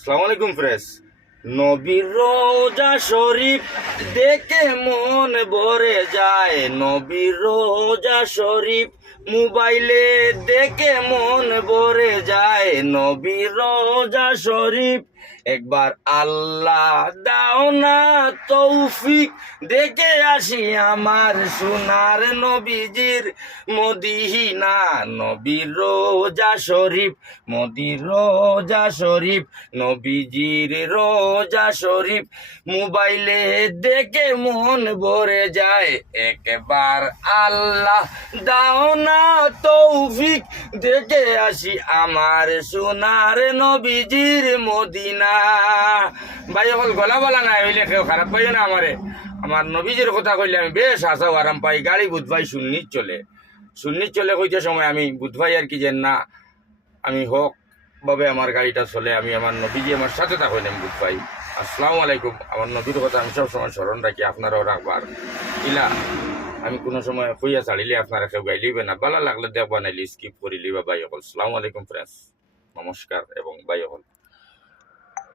আসসালামু আলাইকুম ফ্রেশ। নবীর রোজা শরীফ দেখে মন ভরে যায়। নবীর রোজা শরীফ মোবাইলে দেখে মন ভরে যায়। নবীর রোজা শরীফ একবার আল্লাহ দাও না তৌফিক, দেখে আসি আমার সোনার নবীজির মদিনা। নবীর রোজা শরীফ, মদির রোজা শরীফ, নবীজির রোজা শরীফ মোবাইলে দেখে মন ভরে যায়। একবার আল্লাহ দাও না তৌফিক, দেখে আসি আমার সোনার নবীজির মদিনা। ভাই হল গলা বলা নাই হইলে কেউ খারাপ পাইও না আমারে। আমার নবীজির কথা কইলে আমি বেশ আশা আরাম পাই। গাড়ি বুধভাই সুন্নিত চলে কইতে সময় আমি বুধভাই আর কি যে না আমি হক ভাবে আমার গাড়িটা চলে, আমি আমার নবীজি আমার সাথে থাকলেন বুধভাই। আসসালামু আলাইকুম। আমার নবীর কথা আমি সবসময় স্মরণ রাখি, আপনারাও রাখবার ইলা। আমি কোনো সময় কইয়া ছাড়িলে আপনারা কেউ গাইলিবে না, ভালো লাগলে দেখবা নাইলে স্কিপ করিলি বা বাই হল। আসসালামু আলাইকুম ফ্রেন্ডস, নমস্কার এবং বাই হল।